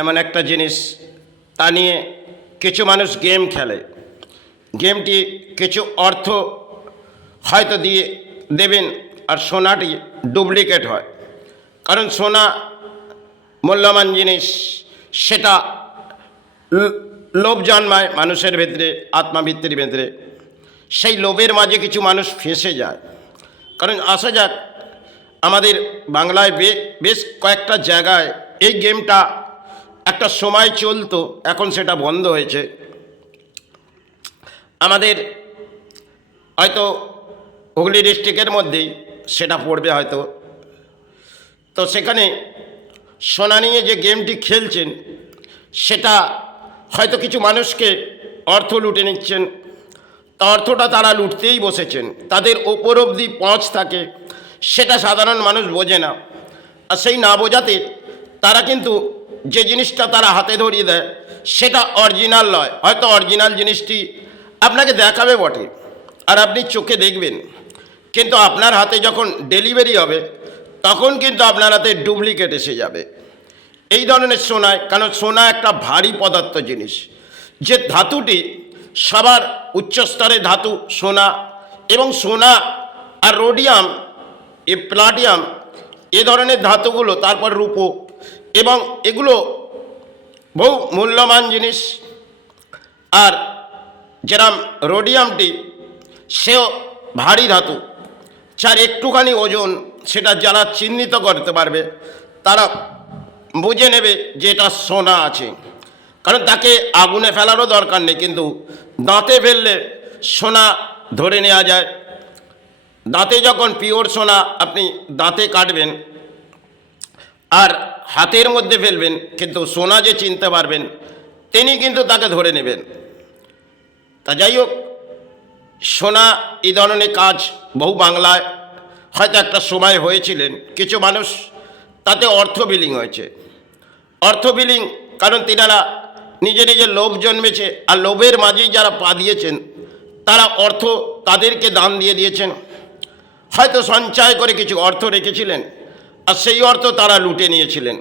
এমন একটা জিনিস, তা নিয়ে কিছু মানুষ গেম খেলে। গেমটি কিছু অর্থ হয়তো দিয়ে দেবেন, আর সোনাটি ডুপ্লিকেট হয়। কারণ সোনা মূল্যবান জিনিস, সেটা লোভ জন্মায় মানুষের ভেতরে, আত্মাবৃত্তির ভেতরে। সেই লোভের মাঝে কিছু মানুষ ফেঁসে যায়। কারণ আসা যাক, আমাদের বাংলায় বেশ কয়েকটা জায়গায় এই গেমটা একটা সময় চলতো, এখন সেটা বন্ধ হয়েছে। আমাদের হয়তো হুগলি ডিস্ট্রিক্টের মধ্যেই সেটা পড়বে হয়তো। তো সেখানে সোনা নিয়ে যে গেমটি খেলছেন, সেটা হয়তো কিছু মানুষকে অর্থ লুটে নিচ্ছেন। তা অর্থটা তারা লুটতেই বসেছেন, তাদের ওপর অবধি পৌঁছ থাকে, সেটা সাধারণ মানুষ বোঝে না। আর সেই না বোঝাতে তারা কিন্তু যে জিনিসটা তারা হাতে ধরিয়ে দেয়, সেটা অরিজিনাল নয়। হয়তো অরিজিনাল জিনিসটি আপনাকে দেখাবে বটে, আর আপনি চোখে দেখবেন, কিন্তু আপনার হাতে যখন ডেলিভারি হবে, তখন কিন্তু আপনার হাতে ডুপ্লিকেট এসে যাবে। এই ধরনের সোনায়, কারণ সোনা একটা ভারী পদার্থ জিনিস, যে ধাতুটি সবার উচ্চস্তরের ধাতু সোনা, এবং সোনা আর রোডিয়াম, প্লাটিয়াম, এ ধরনের ধাতুগুলো, তারপর রূপো, এবং এগুলো বহু মূল্যবান জিনিস। আর যেরকম রোডিয়ামটি, সেও ভারী ধাতু, যার একটুখানি ওজন, সেটা যারা চিহ্নিত করতে পারবে, তারা বুঝে নেবে যে এটা সোনা আছে। কারণ তাকে আগুনে ফেলারও দরকার নেই, কিন্তু দাঁতে ফেললে সোনা ধরে নেওয়া যায়। দাঁতে যখন পিওর সোনা আপনি দাঁতে কাটবেন আর হাতের মধ্যে ফেলবেন, কিন্তু সোনা যে চিনতে পারবেন, তিনি কিন্তু তাকে ধরে নেবেন। তা যাই হোক, সোনা এই ধরনের কাজ বহু বাংলায় হয়তো একটা সময় হয়েছিলেন। কিছু মানুষ তাতে অর্থ বিলিং হয়েছে। অর্থ বিলিং কারণ তিনারা নিজে নিজে লোভ জন্মেছে, আর লোভের মাঝেই যারা পা দিয়েছেন, তারা অর্থ তাদেরকে দান দিয়ে দিয়েছেন। হয়তো সঞ্চয় করে কিছু অর্থ রেখেছিলেন, আর সেই অর্থ তারা লুটে নিয়েছিলেন।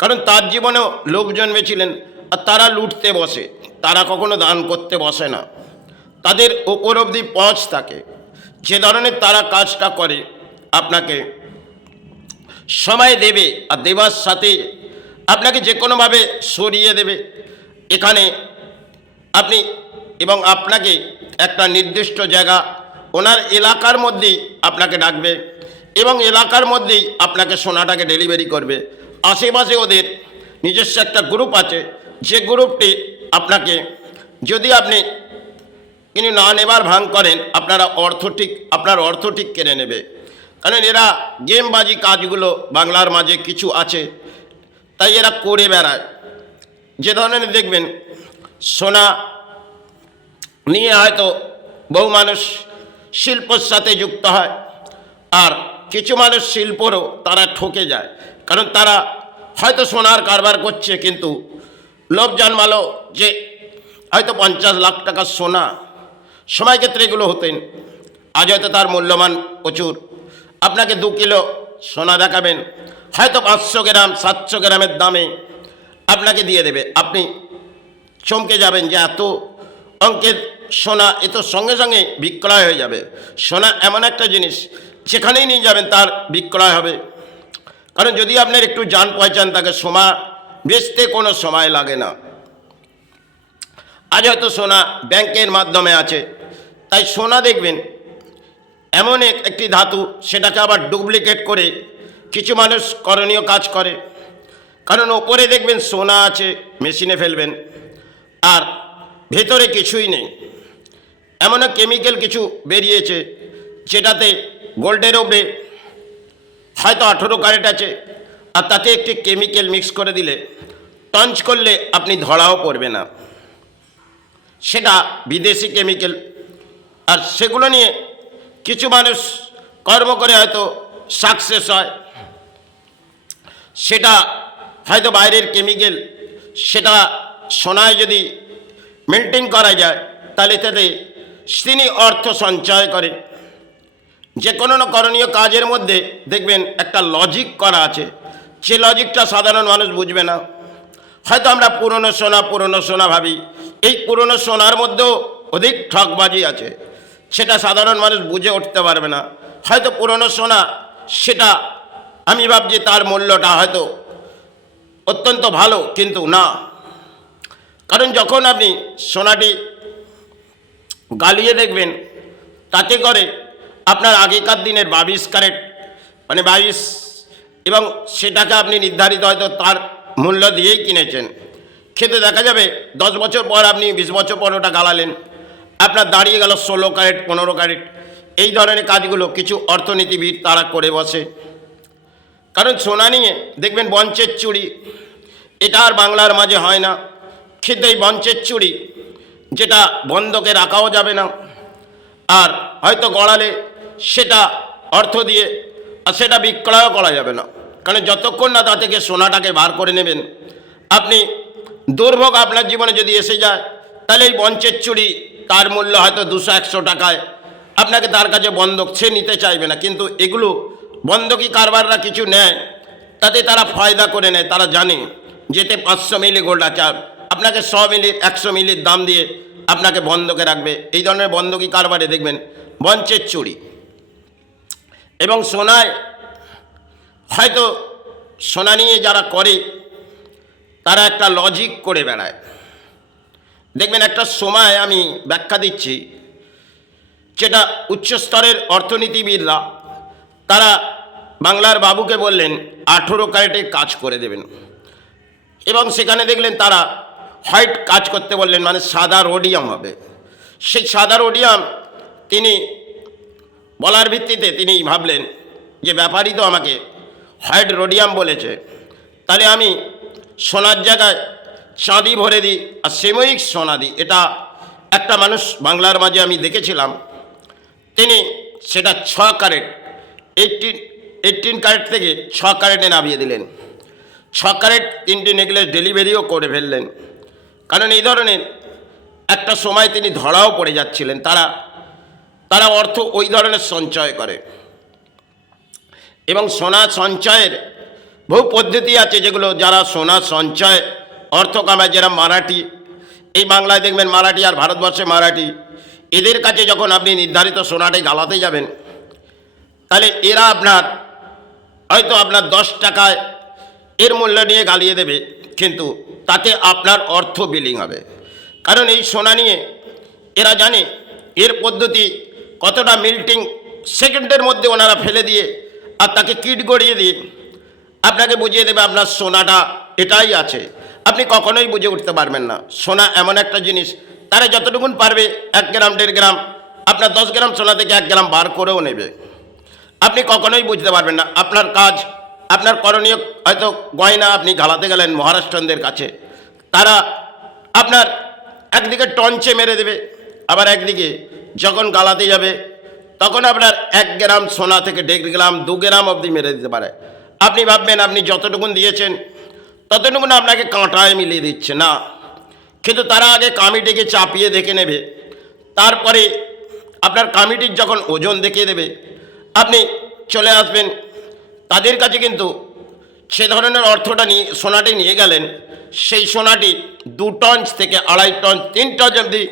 কারণ তার জীবনেও লোভ জন্মেছিলেন, আর তারা লুটতে বসে, তারা কখনো দান করতে বসে না। তাদের ওপর অবধি পৌঁছ থাকে। যে ধরনের তারা কাজটা করে, আপনাকে সময় দেবে, আর দেবার সাথে আপনাকে যে কোনোভাবে সরিয়ে দেবে। এখানে আপনি এবং আপনাকে একটা নির্দিষ্ট জায়গা, ওনার এলাকার মধ্যেই আপনাকে ডাকবে, এবং এলাকার মধ্যেই আপনাকে সোনাটাকে ডেলিভারি করবে। আশেপাশে ওদের নিজস্ব একটা গ্রুপ আছে, যে গ্রুপটি আপনাকে, যদি আপনি কিন্তু না নেবার ভাঙ করেন, আপনার অর্থ ঠিক কেড়ে নেবে। কারণ এরা গেমবাজি কাজগুলো বাংলার মাঝে কিছু আছে, তাই এরা করে বেড়ায়। যে ধরনের দেখবেন, সোনা নিয়ে হয়তো বহু মানুষ শিল্পর সাথে যুক্ত হয়, আর কিছু মানুষ শিল্পরও তারা ঠকে যায়। কারণ তারা হয়তো সোনার কারবার করছে, কিন্তু লোভ জন্মালো যে হয়তো 50 লাখ টাকার সোনা, সময় ক্ষেত্রে এগুলো হতেন, আজ হয়তো তার মূল্যমান প্রচুর। আপনাকে 2 কিলো সোনা দেখাবেন, হয়তো 500 গ্রাম 700 গ্রামের দামে আপনাকে দিয়ে দেবে। আপনি চমকে যাবেন যে এত অঙ্কের সোনা, এ তো সঙ্গে সঙ্গে বিক্রয় হয়ে যাবে। সোনা এমন একটা জিনিস, যেখানেই নিয়ে যাবেন তার বিক্রয় হবে। কারণ যদি আপনার একটু জান পহচান থাকে, সোনা বেচতে কোনো সময় লাগে না। আজ হয়তো সোনা ব্যাংকের মাধ্যমে আছে, তাই সোনা দেখবেন এমন একটি ধাতু, সেটাকে আবার ডুপ্লিকেট করে কিছু মানুষ করণীয় কাজ করে। কারণ ওপরে দেখবেন সোনা আছে, মেশিনে ফেলবেন, আর ভেতরে কিছুই নেই। এমন কেমিক্যাল কিছু বেরিয়েছে, যেটাতে গোল্ডের ওপরে হয়তো 18 ক্যারেট আছে, আর তাতে একটি কেমিক্যাল মিক্স করে দিলে, টঞ্চ করলে আপনি ধরাও পড়বে না। সেটা বিদেশি কেমিক্যাল। আর সেগুলো নিয়ে কিছু মানুষ কর্ম করে হয়তো সাকসেস হয়। সেটা হয়তো বাইরের কেমিক্যাল, সেটা সোনায় যদি মেনটেন করা যায়, তাহলে তাতে তিনি অর্থ সঞ্চয় করে। যে কোনো করণীয় কাজের মধ্যে দেখবেন একটা লজিক করা আছে, যে লজিকটা সাধারণ মানুষ বুঝবে না। হয়তো আমরা পুরনো সোনা ভাবি, এই পুরনো সোনার মধ্যেও অধিক ঠকবাজি আছে, সেটা সাধারণ মানুষ বুঝে উঠতে পারবে না। হয়তো পুরনো সোনা, সেটা আমি ভাবছি তার মূল্যটা হয়তো অত্যন্ত ভালো, কিন্তু না। কারণ যখন আপনি সোনাটি গালিয়ে দেখবেন, তাতে করে আপনার আগেকার দিনের 22 ক্যারেট মানে 22, এবং সেটাকে আপনি নির্ধারিত হয়তো তার মূল্য দিয়েই কিনেছেন, কিন্তু দেখা যাবে 10 বছর পর, আপনি 20 বছর পর ওটা গালালেন, আপনার দাঁড়িয়ে গেল 16 ক্যারেট 15 ক্যারেট। এই ধরনের কাজগুলো কিছু অর্থনীতিবিদ তারা করে বসে। কারণ সোনা নিয়ে দেখবেন বঞ্চের চুড়ি, এটা আর বাংলার মাঝে হয় না, কিন্তু এই বঞ্চের চুড়ি যেটা বন্ধকে রাখাও যাবে না, আর হয়তো গড়ালে সেটা অর্থ দিয়ে আর সেটা বিক্রয়ও করা যাবে না। কারণ যতক্ষণ না তা থেকে সোনাটাকে বার করে নেবেন, আপনি দুর্ভোগ আপনার জীবনে যদি এসে যায়, তাহলে এই বঞ্চের চুড়ি তার মূল্য হয়তো 200-100 টাকায় আপনাকে তার কাছে বন্ধক সে নিতে চাইবে না। কিন্তু এগুলো বন্ধকি কারবাররা কিছু নেয়, তাতে তারা ফায়দা করে নেয়। তারা জানে যেতে 500 মিলি গোল্ড আছে, আপনাকে 100 মিলি 100 মিলির দাম দিয়ে আপনাকে বন্ধকে রাখবে। এই ধরনের বন্ধকি কারবারে দেখবেন বঞ্চের চুড়ি। এবং সোনায় হয়তো সোনা নিয়ে যারা করে, তারা একটা লজিক করে বেড়ায়। দেখবেন একটা সময়, আমি ব্যাখ্যা দিচ্ছি, যেটা উচ্চস্তরের অর্থনীতিবিদরা তারা বাংলার বাবুকে বললেন 18 ক্যারেটে কাজ করে দেবেন, এবং সেখানে দেখলেন তারা হোয়াইট কাজ করতে বললেন, মানে সাদা রোডিয়াম হবে। সেই সাদা রোডিয়াম তিনি বলার ভিত্তিতে তিনি ভাবলেন যে ব্যাপারই তো আমাকে হোয়াইট রোডিয়াম বলেছে, তাহলে আমি সোনার জায়গায় চাঁদি ভরে দিই আর সাময়িক সোনা দিই। এটা একটা মানুষ বাংলার মাঝে আমি দেখেছিলাম, তিনি সেটা 6 ক্যারেট 18 ক্যারেট থেকে 6 ক্যারেটে নামিয়ে দিলেন। 6 ক্যারেট 3টি নেকলেস ডেলিভারিও করে ফেললেন। কারণ এই ধরনের একটা সময় তিনি ধরাও পড়ে যাচ্ছিলেন। তারা অর্থ ওই ধরনের সঞ্চয় করে, এবং সোনা সঞ্চয়ের বহু পদ্ধতি আছে, যেগুলো যারা সোনা সঞ্চয় অর্থ কামায়, যারা মারাঠি, এই বাংলায় দেখবেন মারাঠি আর ভারতবর্ষে মারাঠি, এদের কাছে যখন আপনি নির্ধারিত সোনাটাই গালাতে যাবেন, তাহলে এরা হয়তো আপনার 10 টাকায় এর মূল্য নিয়ে গালিয়ে দেবে, কিন্তু তাতে আপনার অর্থ বিলিং হবে। কারণ এই সোনা নিয়ে এরা জানে এর পদ্ধতি কতটা মিল্টিং, সেকেন্ডের মধ্যে ওনারা ফেলে দিয়ে আর তাকে কিট গড়িয়ে দিয়ে আপনাকে বুঝিয়ে দেবে আপনার সোনাটা এটাই আছে। আপনি কখনোই বুঝে উঠতে পারবেন না। সোনা এমন একটা জিনিস, তারা যতটুকুন পারবে 1 গ্রাম 1.5 গ্রাম, আপনার 10 গ্রাম সোনা থেকে 1 গ্রাম বার করেও নেবে। আপনি কখনোই বুঝতে পারবেন না। আপনার কাজ, আপনার করণীয় হয়তো গয়না আপনি গালাতে গেলেন মহারাষ্ট্রনদের কাছে, তারা আপনার একদিকে টঞ্চে মেরে দেবে, আবার একদিকে যখন গালাতে যাবে তখন আপনার 1 গ্রাম সোনা থেকে 1.5 গ্রাম 2 গ্রাম অবধি মেরে দিতে পারে। আপনি ভাববেন আপনি যতটুকুন দিয়েছেন ততটুকুন আপনাকে কাঁটায় মিলিয়ে দিচ্ছে না, কিন্তু তারা আগে কামিটিকে চাপিয়ে দেখে নেবে, তারপরে আপনার কামিটির যখন ওজন দেখিয়ে দেবে আপনি চলে আসবেন তাদের কাছে। কিন্তু সে ধরনের অর্থটা নিয়ে সোনাটি নিয়ে গেলেন, সেই সোনাটি 2 টন থেকে 2.5 টন 3 টন অবধি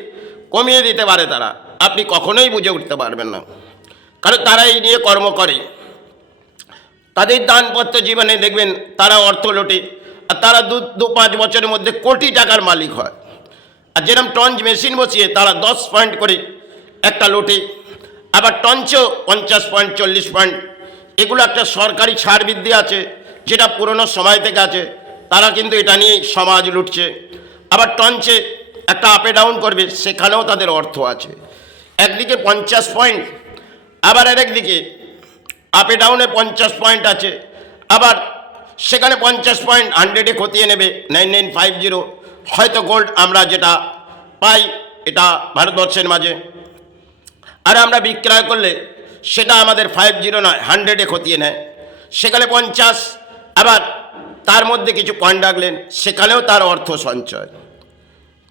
কমিয়ে দিতে পারে তারা। আপনি কখনোই বুঝে উঠতে পারবেন না, কারণ তারা এই নিয়ে কর্ম করে। তাদের দানপত্র জীবনে দেখবেন তারা অর্থ লোটে, আর তারা 2-5 বছরের মধ্যে কোটি টাকার মালিক হয়। আর যেরকম টঞ্চ মেশিন বসিয়ে তারা 10 পয়েন্ট করে একটা লোটে, আবার টঞ্চও 50 পয়েন্ট 40 পয়েন্ট। এগুলো একটা সরকারি ছাড় বৃদ্ধি আছে, যেটা পুরনো সময় থেকে আছে। তারা কিন্তু এটা নিয়েই সমাজ লুটছে। আবার টঞ্চে একটা আপে ডাউন করবে, সেখানেও তাদের অর্থ আছে। একদিকে 50 পয়েন্ট, আবার আরেকদিকে আপে ডাউনে 50 পয়েন্ট আছে, আবার সেখানে 50 পয়েন্ট 100-এ খতিয়ে নেবে 9950। হয়তো গোল্ড আমরা যেটা পাই এটা ভারতবর্ষের মাঝে, আর আমরা বিক্রয় করলে সেটা আমাদের 50 নয় 100-এ খতিয়ে নেয়, সেখানে 50। আবার তার মধ্যে কিছু পয়েন্ট রাখলেন, সেখানেও তার অর্থ সঞ্চয়।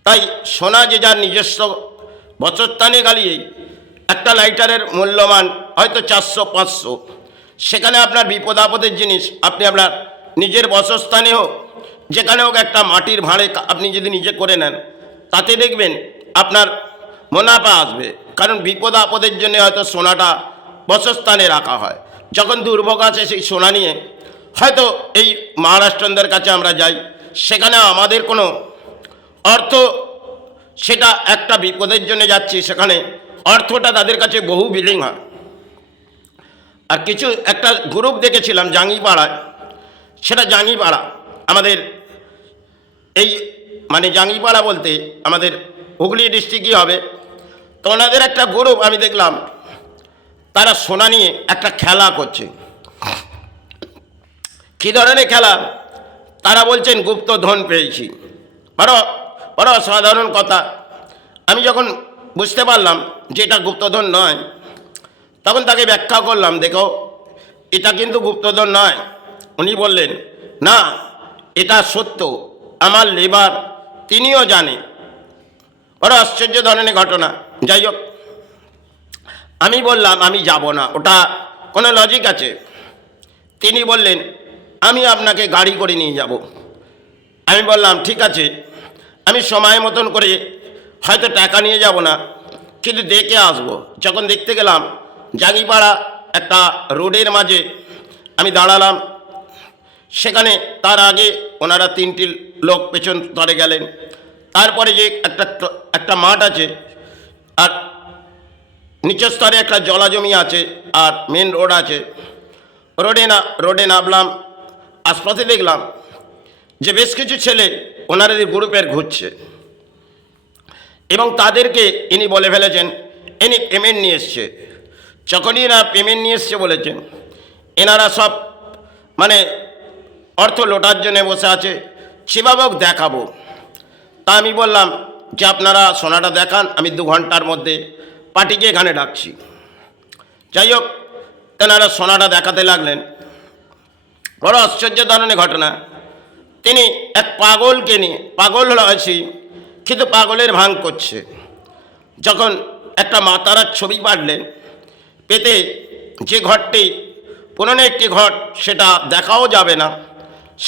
তাই সোনা যে যার নিজস্ব বছরস্থানে গালিয়েই একটা লাইটারের মূল্যমান হয়তো 400-500, সেখানে আপনার বিপদ আপদের জিনিস আপনি আপনার নিজের বসস্থানে হোক, যেখানে হোক একটা মাটির ভাঁড়ে আপনি যদি নিজে করে নেন, তাতে দেখবেন আপনার মুনাফা আসবে। কারণ বিপদ আপদের জন্য হয়তো সোনাটা বসস্থানে রাখা হয়। যখন দুর্ভোগ আছে সেই সোনা নিয়ে হয়তো এই মহারাষ্ট্রদের কাছে আমরা যাই, সেখানে আমাদের কোনো অর্থ, সেটা একটা বিপদের জন্য যাচ্ছি, সেখানে অর্থটা তাদের কাছে বহু বিলিং হয়। আর কিছু একটা গ্রুপ দেখেছিলাম জাঙ্গিপাড়ায়, সেটা জাঙ্গিপাড়া আমাদের এই মানে জাঙ্গিপাড়া বলতে আমাদের হুগলি ডিস্ট্রিক্টই হবে। তো ওনাদের একটা গ্রুপ আমি দেখলাম, তারা সোনা নিয়ে একটা খেলা করছে। কী ধরনের খেলা? তারা বলছেন গুপ্তধন পেয়েছি। বড় বড় অসাধারণ কথা। আমি যখন বুঝতে পারলাম যে এটা গুপ্তধন নয়, তখন তাকে ব্যাখ্যা করলাম, দেখো এটা কিন্তু গুপ্তধন নয়। উনি বললেন, না এটা সত্য, আমার লেবার তিনিও জানে। বড় আশ্চর্য ধরনের ঘটনা। যাই হোক, আমি বললাম আমি যাব না, ওটা কোনো লজিক আছে? তিনি বললেন আমি আপনাকে গাড়ি করে নিয়ে যাব। আমি বললাম ঠিক আছে, আমি সময় মতন করে হয়তো টাকা নিয়ে যাব না, কিন্তু দেখে আসবো। যখন দেখতে গেলাম জাঙ্গিপাড়া একটা রোডের মাঝে আমি দাঁড়ালাম, সেখানে তার আগে ওনারা তিনটি লোক পেছন তরে গেলেন। তারপরে যে একটা মাঠ আছে, আর নিচের স্তরে একটা জলাজমি আছে, আর মেন রোড আছে। রোডে নামলাম, আশপাশে দেখলাম যে বেশ কিছু ছেলে ওনাদের গ্রুপের ঘুরছে, এবং তাদেরকে ইনি বলে ফেলেছেন ইনি পেমেন্ট নিয়ে এসছে। যখনই এনারা পেমেন্ট নিয়ে এসছে বলেছেন, এনারা সব মানে অর্থ লোটার জন্য বসে আছে, সেভাবেও দেখাবো। তা আমি বললাম যে আপনারা সোনাটা দেখান, আমি 2 ঘন্টার মধ্যে পার্টিকে এখানে ডাকছি। যাই হোক, তেনারা সোনাটা দেখাতে লাগলেন। বড় আশ্চর্য ধরনের ঘটনা। তিনি এক পাগলকে নিয়ে, পাগল হলো আছি কিন্তু পাগলের ভাঙ করছে, যখন একটা মাতারার ছবি পাঠলেন, পেতে যে ঘরটি পুরনো একটি ঘর, সেটা দেখাও যাবে না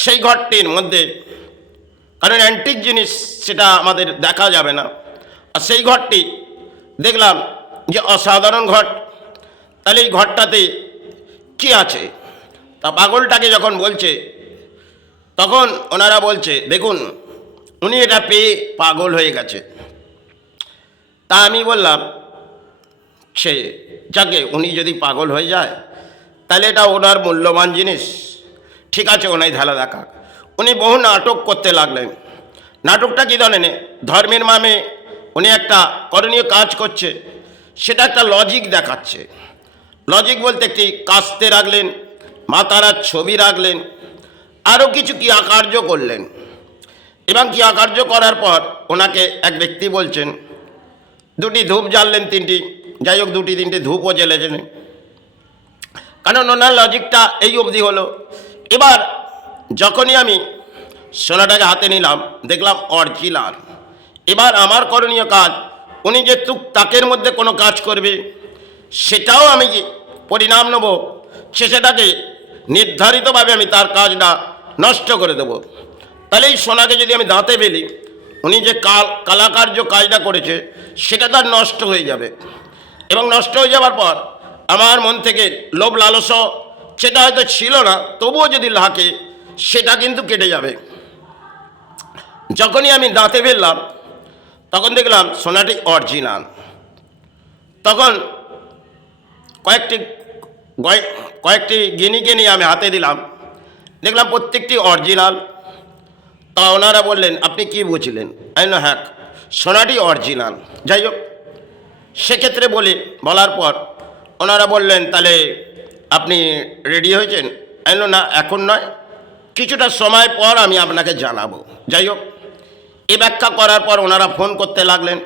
সেই ঘরটির মধ্যে, কারণ অ্যান্টিক জিনিস সেটা আমাদের দেখা যাবে না। আর সেই ঘরটি দেখলাম যে অসাধারণ ঘর। তাহলে এই ঘরটাতে কি আছে? তা পাগলটাকে যখন বলছে, তখন ওনারা বলছে দেখুন উনি এটা পেয়ে পাগল হয়ে গেছে। তা আমি বললাম সে যাকে, উনি যদি পাগল হয়ে যায় তাহলে এটা ওনার মূল্যবান জিনিস, ঠিক আছে ওনাই ঢালা দেখা। উনি বহু নাটক করতে লাগলেন। নাটকটা কী ধরনের? ধর্মের নামে উনি একটা করণীয় কাজ করছে, সেটা একটা লজিক দেখাচ্ছে। লজিক বলতে একটি কাস্তে রাখলেন, মাতারার ছবি রাখলেন, আরও কিছু ক্রিয়াকার্য করলেন। এবং ক্রিয়াকার্য করার পর ওনাকে এক ব্যক্তি বলছেন, 2টি ধূপ জ্বাললেন, 3টি, যাই হোক 2-3টে ধূপও জ্বেলেছেন। কারণ ওনার লজিকটা এই অবধি হলো। এবার যখনই আমি সোনাটাকে হাতে নিলাম, দেখলাম অরিজিনাল। এবার আমার করণীয় কাজ, উনি যে তাকের মধ্যে কোনো কাজ করবে সেটাও আমি পরিণাম নেব, সেটাকে নির্ধারিতভাবে আমি তার কাজটা নষ্ট করে দেব। তাহলে এই সোনাকে যদি আমি দাঁতে ফেলি, উনি যে কালাকার্য কাজটা করেছে সেটা তার নষ্ট হয়ে যাবে। এবং নষ্ট হয়ে যাওয়ার পর আমার মন থেকে লোভ লালসা সেটা হয়তো ছিল না, তবুও যদি লাগে সেটা কিন্তু কেটে যাবে। যখনই আমি দাঁতে ফেললাম তখন দেখলাম সোনাটি অরিজিনাল। তখন কয়েকটি গিনিকে নিয়ে আমি হাতে দিলাম, দেখলাম প্রত্যেকটি অরিজিনাল। তা ওনারা বললেন আপনি কি বুঝলেন? আমি না, হ্যাঁ সোনাটি অরিজিনাল। যাই হোক, সেক্ষেত্রে বলার পর ওনারা বললেন তাহলে আপনি রেডি হয়েছেন? আমি না, এখন নয়, কিছুটা সময় পর আমি আপনাকে জানাবো। যাই হোক, এই ব্যাখ্যা করার পর ওনারা ফোন করতে লাগলেন,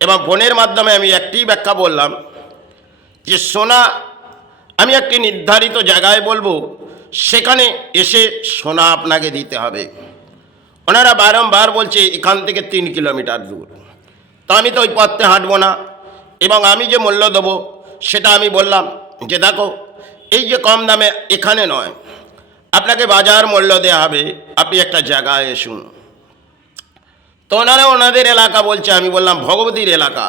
এবং ফোনের মাধ্যমে আমি একটি ব্যাখ্যা বললাম যে সোনা আমি একটি নির্ধারিত জায়গায় বলবো, সেখানে এসে সোনা আপনাকে দিতে হবে। ওনারা বারংবার বলছে এখান থেকে 3 কিলোমিটার দূর। তো আমি তো ওই পথে হাঁটবো না, এবং আমি যে মূল্য দেবো সেটা আমি বললাম যে দেখো এই যে কম দামে এখানে নয়, আপনাকে বাজার মূল্য দেওয়া হবে, আপনি একটা জায়গায় এসুন। তো ওনারা ওনাদের এলাকা বলছে, আমি বললাম ভগবতীর এলাকা,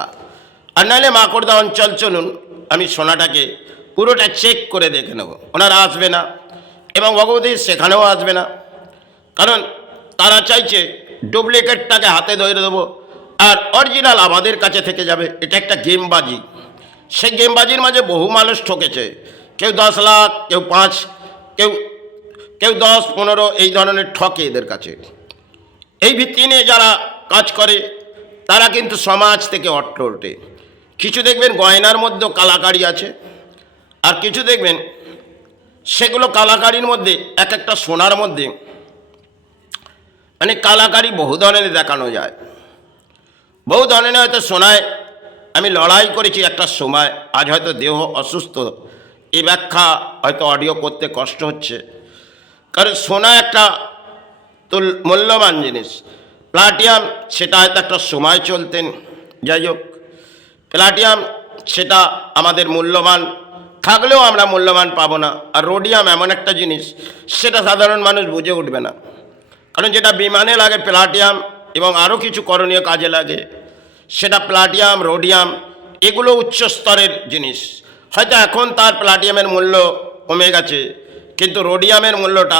আর নাহলে মাকড়দা অঞ্চল চলুন, আমি সোনাটাকে পুরোটা চেক করে দেখে নেব। ওনারা আসবে না এবং ভগবতী সেখানেও আসবে না, কারণ তারা চাইছে ডুপ্লিকেটটাকে হাতে ধরে দেবো আর অরিজিনাল আমাদের কাছে থেকে যাবে। এটা একটা গেমবাজি। সেই গেমবাজির মাঝে বহু মানুষ ঠকেছে, কেউ 10 লাখ, কেউ 5, কেউ কেউ 10, 15 এই ধরনের ঠকে এদের কাছে। এই ভিত্তি নিয়ে যারা কাজ করে তারা কিন্তু সমাজ থেকে অট্ট ওঠে। কিছু দেখবেন গয়নার মধ্যেও কালাকারি আছে, আর কিছু দেখবেন সেগুলো কালাকারির মধ্যে এক একটা সোনার মধ্যে মানে কালাকারি বহু ধরনের দেখানো যায়। বহু ধরনের হয়তো সোনায় আমি লড়াই করেছি একটা সময়, আজ হয়তো দেহ অসুস্থ, এই ব্যাখ্যা হয়তো অডিও করতে কষ্ট হচ্ছে, কারণ সোনা একটা মূল্যবান জিনিস। প্লাটিয়াম সেটা হয়তো একটা সময় চলতেন, যাই হোক প্লাটিয়াম সেটা আমাদের মূল্যবান থাকলেও আমরা মূল্যবান পাবো না। আর রোডিয়াম এমন একটা জিনিস সেটা সাধারণ মানুষ বুঝে উঠবে না, কারণ যেটা বিমানে লাগে প্লাটিয়াম এবং আরও কিছু করণীয় কাজে লাগে, সেটা প্লাটিয়াম, রোডিয়াম এগুলো উচ্চ স্তরের জিনিস। হয়তো এখন তার প্লাটিয়ামের মূল্য কমে গেছে, কিন্তু রোডিয়ামের মূল্যটা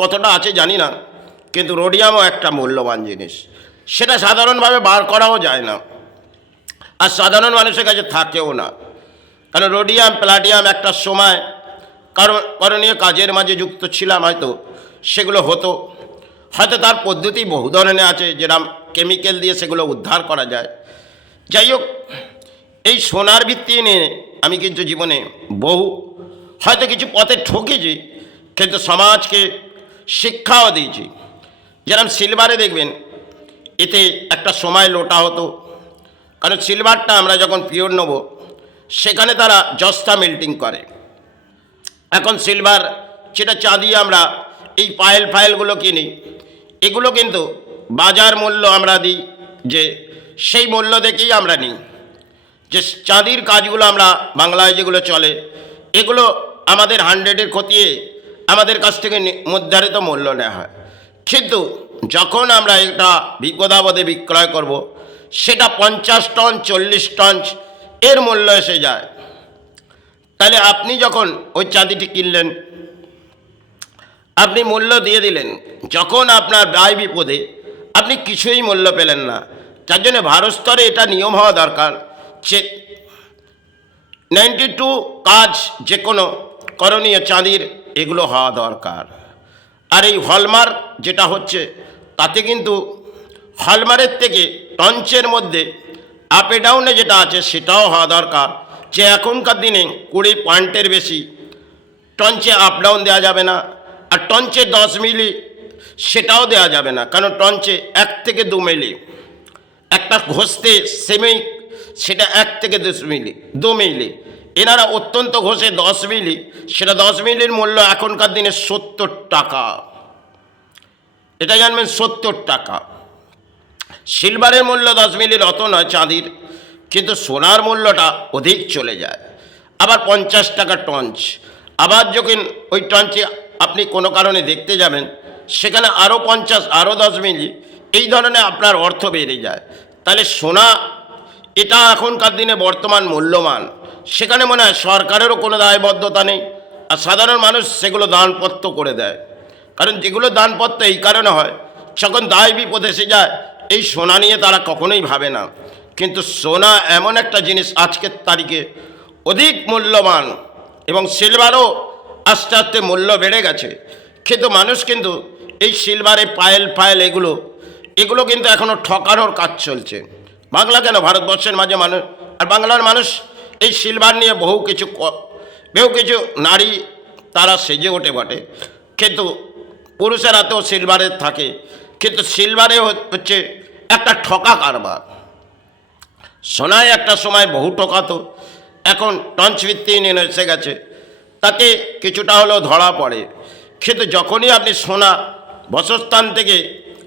কতটা আছে জানি না, কিন্তু রোডিয়ামও একটা মূল্যবান জিনিস, সেটা সাধারণভাবে বার করাও যায় না আর সাধারণ মানুষের কাছে থাকেও না। কারণ রোডিয়াম, প্লাটিয়াম একটা সময় করণীয় কাজের মাঝে যুক্ত ছিলাম, হয়তো সেগুলো হতো, হয়তো তার পদ্ধতি বহু ধরনের আছে, যেরকম কেমিক্যাল দিয়ে সেগুলো উদ্ধার করা যায়। যাই হোক, এই সোনার ভিত্তি নিয়ে আমি কিন্তু জীবনে বহু হয়তো কিছু পথে ঠকেছি, কিন্তু সমাজকে শিক্ষাও দিয়েছি। যেরকম সিলভারে দেখবেন এতে একটা সময় লোটা হতো, কারণ সিলভারটা আমরা যখন পিওর নেব সেখানে তারা জস্তা মেল্টিং করে। এখন সিলভার যেটা চাঁদি আমরা এই ফাইলগুলো কিনি, এগুলো কিন্তু বাজার মূল্য আমরা দিই, যে সেই মূল্য দেখেই আমরা নিই। যে চাঁদির কাজগুলো আমরা বাংলায় যেগুলো চলে, এগুলো আমাদের 100-এর খতিয়ে আমাদের কাছ থেকে নির্ধারিত মূল্য নেওয়া হয়, কিন্তু যখন আমরা এটা বিপদাবদে বিক্রয় করব, সেটা 50 টন 40 টন এর মূল্য এসে যায়। তাহলে আপনি যখন ওই চাঁদিটি কিনলেন, আপনি মূল্য দিয়ে দিলেন, যখন আপনার ব্যয় বিপদে আপনি কিছুই মূল্য পেলেন না। যার জন্য ভারত স্তরে এটা নিয়ম হওয়া দরকার যে 92 কাজ যে কোনো করণীয় চাঁদির এগুলো হওয়া দরকার। আর এই হলমার্ক যেটা হচ্ছে, তাতে কিন্তু হলমার্কের থেকে টঞ্চের মধ্যে আপে ডাউনে যেটা আছে সেটাও হওয়া দরকার, যে এখনকার দিনে 20 পয়েন্টের বেশি টঞ্চে আপ ডাউন দেওয়া যাবে না, আর টঞ্চে 10 মিলি সেটাও দেওয়া যাবে না, কারণ টঞ্চে 1 থেকে 2 মিলি একটা ঘষতে সেমি, সেটা 1 থেকে 2 মিলি, এনারা অত্যন্ত ঘষে 10 মিলি, সেটা 10 মিলির মূল্য এখনকার দিনে 70 টাকা। এটা জানবেন, 70 টাকা। সিলভারের মূল্য 10 মিলির অত নয় চাঁদির, কিন্তু সোনার মূল্যটা অধিক চলে যায়। আবার 50 টাকা টঞ্চ, আবার যখন ওই টঞ্চে আপনি কোনো কারণে দেখতে যাবেন, সেখানে আরও 50, আরও 10 মিলি, এই ধরনের আপনার অর্থ বেড়ে যায়। তাহলে সোনা এটা এখনকার দিনে বর্তমান মূল্যমান, সেখানে মনে হয় সরকারেরও কোনো দায়বদ্ধতা নেই, আর সাধারণ মানুষ সেগুলো দানপত্র করে দেয়। কারণ যেগুলো দানপত্র এই কারণে হয়, যখন দায় বিপদ এসে যায়, এই সোনা নিয়ে তারা কখনোই ভাবে না। কিন্তু সোনা এমন একটা জিনিস আজকের তারিখে অধিক মূল্যবান, এবং সিলভারও আস্তে আস্তে মূল্য বেড়ে গেছে, কিন্তু মানুষ কিন্তু এই সিলভারে পায়েল এগুলো কিন্তু এখনও ঠকানোর কাজ চলছে। বাংলা কেন, ভারতবর্ষের মাঝে মানুষ, আর বাংলার মানুষ এই সিলভার নিয়ে বহু কিছু নারী তারা সেজে ওঠে বটে, কিন্তু পুরুষেরা তো সিলভারের থাকে, কিন্তু সিলভারে হচ্ছে একটা ঠকা কারবার। সোনায় একটা সময় বহু ঠকাতো, এখন টঞ্চ ভিত্তি নিয়ে এসে গেছে, তাতে কিছুটা হলেও ধরা পড়ে। কিন্তু যখনই আপনি সোনা বসস্থান থেকে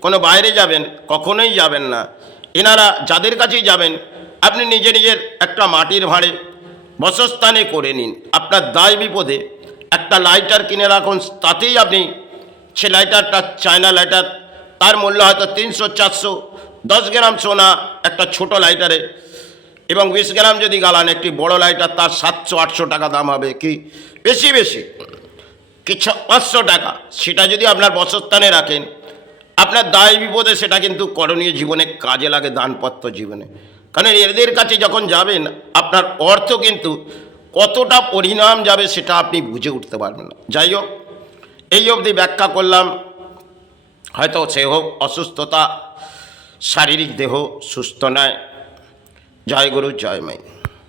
কোনো বাইরে যাবেন, কখনোই যাবেন না, এনারা যাদের কাছেই যাবেন, আপনি নিজের একটা মাটির ভাঁড়ে বসস্থানে করে নিন। আপনার দায় বিপদে একটা লাইটার কিনে রাখুন, তাতেই আপনি সে লাইটারটা চায়না লাইটার, তার মূল্য হয়তো 300-400, 10 গ্রাম সোনা একটা ছোট লাইটারে, এবং 20 গ্রাম যদি গালান একটি বড় লাইটার, তার 700-800 টাকা দাম হবে, কি বেশি বেশি কিছু 500 টাকা। সেটা যদি আপনার বসস্থানে রাখেন, আপনার দায় বিপদে সেটা কিন্তু করণীয় জীবনে কাজে লাগে, দানপত্র জীবনে। কারণ এদের কাছে যখন যাবেন, আপনার অর্থ কিন্তু কতটা পরিণাম যাবে সেটা আপনি বুঝে উঠতে পারবেন না। যাই হোক, এই অবধি ব্যাখ্যা করলাম। হয়তো সে হোক অসুস্থতা, শারীরিক দেহ সুস্থ নয়। জয় গুরু, জয় মাই।